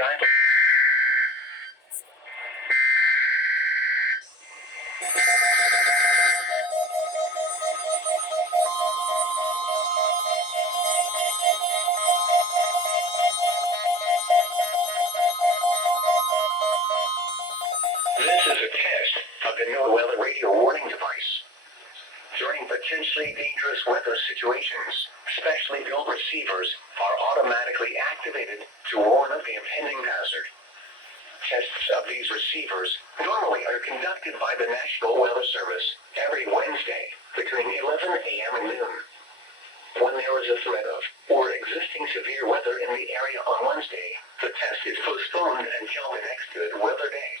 guidelines. This is a test of the new weather radio warning device. During potentially dangerous weather situations, specially built receivers are automatically activated to warn of the impending hazard. Tests of these receivers normally are conducted by the National Weather Service every Wednesday between 11 a.m. and noon. When there is a threat of or existing severe weather in the area on Wednesday, the test is postponed until the next good weather day.